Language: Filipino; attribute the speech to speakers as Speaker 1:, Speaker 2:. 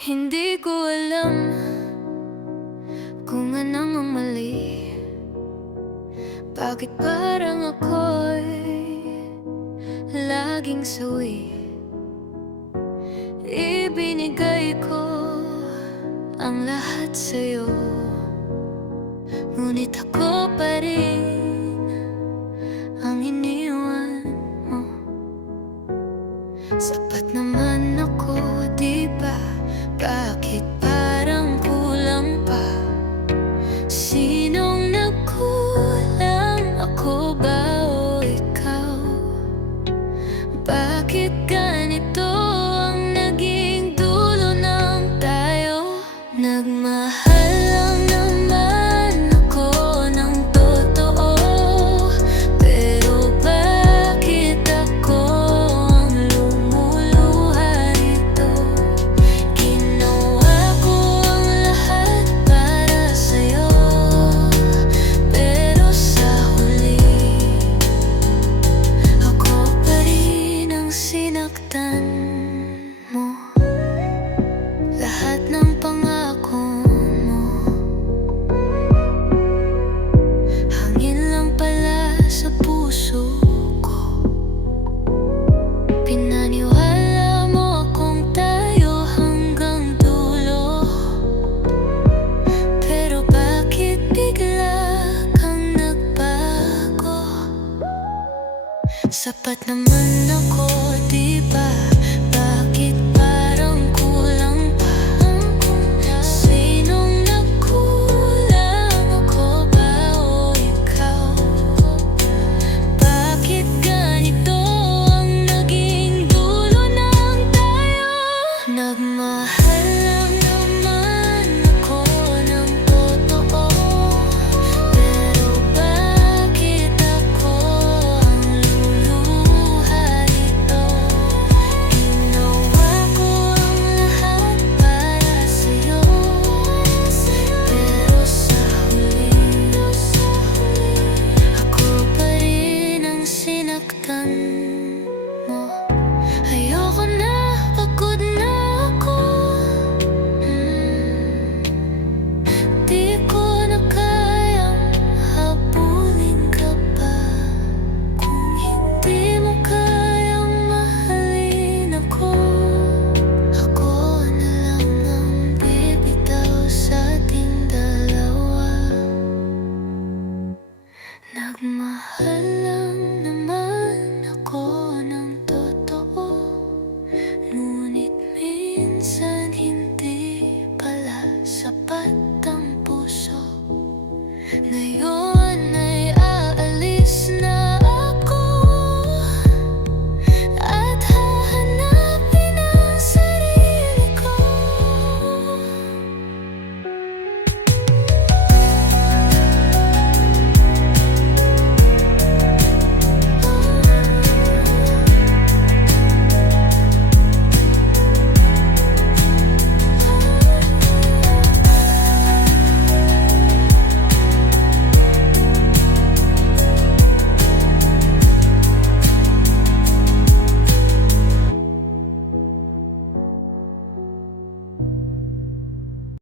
Speaker 1: Hindi ko alam kung anong ang mali. Bakit parang ako'y laging sawi? Ibinigay ko ang lahat sa'yo. Ngunit ako pa rin Sapat naman ako, di? Minsan hindi pala sapat ang puso. Ngayon